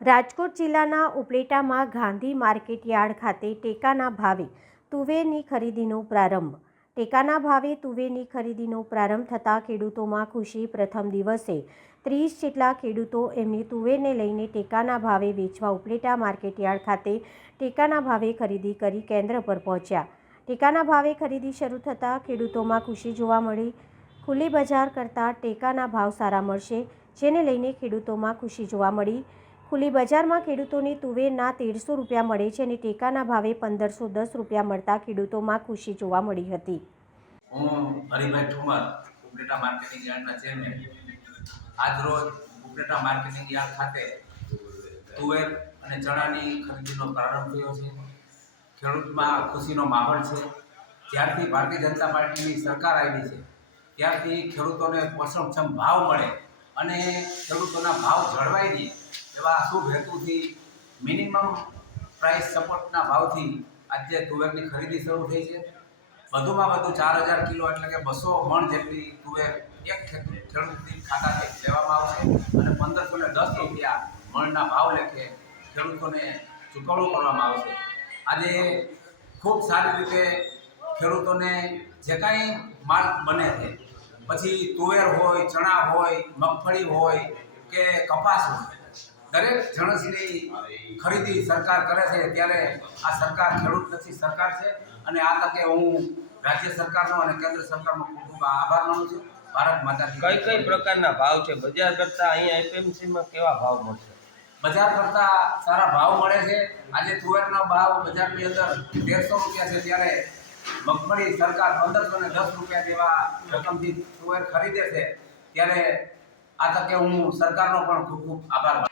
રાજકોટ જિલ્લાના ઉપલેટામાં Gandhi market yard ખાતે ટેકાના ભાવે તુવેરની ખરીદીનો પ્રારંભ. ટેકાના ભાવે તુવેરની ખરીદીનો પ્રારંભ થતાં ખેડૂતોમાં ખુશી પ્રથમ દિવસે. ત્રીસ જેટલા ખેડૂતો એમની તુવેરને લઈને ટેકાના ભાવે વેચવા ઉપલેટા માર્કેટ યાર્ડ ખાતે ટેકાના ભાવે ખરીદી કરી કેન્દ્ર પર પહોંચ્યા. ટેકાના ભાવે ખરીદી શરૂ થતાં ખેડૂતોમાં ખુશી જોવા મળી. ખુલ્લી બજાર કરતાં ટેકાના ભાવ સારા મળશે, જેને લઈને ખેડૂતોમાં ખુશી જોવા મળી. ખુલ્લી બજારમાં ખેડૂતોને તુવેરના તેરસો રૂપિયા મળે છે અને ટેકાના ભાવે પંદરસો દસ રૂપિયા મળતા ખેડૂતોમાં ખુશી જોવા મળી હતી. હું ખાતે તુવેર અને ચણાની ખરીદીનો પ્રારંભ થયો છે. ખેડૂતમાં ખુશીનો માહોલ છે. જ્યારથી ભારતીય જનતા પાર્ટીની સરકાર આવી છે, ત્યારથી ખેડૂતોને પોષણક્ષમ ભાવ મળે અને ખેડૂતોના ભાવ જળવાઈ રહે. એવા શુભ હેતુથી મિનિમમ પ્રાઇસ સપોર્ટના ભાવથી આજે તુવેરની ખરીદી શરૂ થઈ છે. વધુમાં વધુ ચાર હજાર કિલો એટલે કે બસો મણ જેટલી તુવેર એક ખેડૂત ખેડૂતની ખાતાથી લેવામાં આવશે અને પંદરસો ને દસ રૂપિયા મણના ભાવ લેખે ખેડૂતોને ચૂકવણું કરવામાં આવશે. આજે ખૂબ સારી રીતે ખેડૂતોને જે કાંઈ માલ બને છે, પછી તુવેર હોય, ચણા હોય, મગફળી હોય કે કપાસ હોય દરેક જણસની ખરીદી સરકાર કરે છે ત્યારે આ સરકાર ખેડૂતલક્ષી સરકાર છે. અને આ તકે હું રાજ્ય સરકારનો અને કેન્દ્ર સરકારનો ખૂબ ખૂબ આભાર માનું છું. ભારત માતા કઈ કઈ પ્રકારના ભાવ છે? બજાર કરતા અહીંયા એપીએમસીમાં કેવા ભાવ મળશે? બજાર કરતાં સારા ભાવ મળે છે. આજે તુવેરનો ભાવ બજારની અંદર તેરસો રૂપિયા છે ત્યારે મગફળી સરકાર પંદરસો ને દસ રૂપિયા જેવા રકમથી તુવેર ખરીદે છે. ત્યારે આ તકે હું સરકારનો પણ ખૂબ ખૂબ આભાર.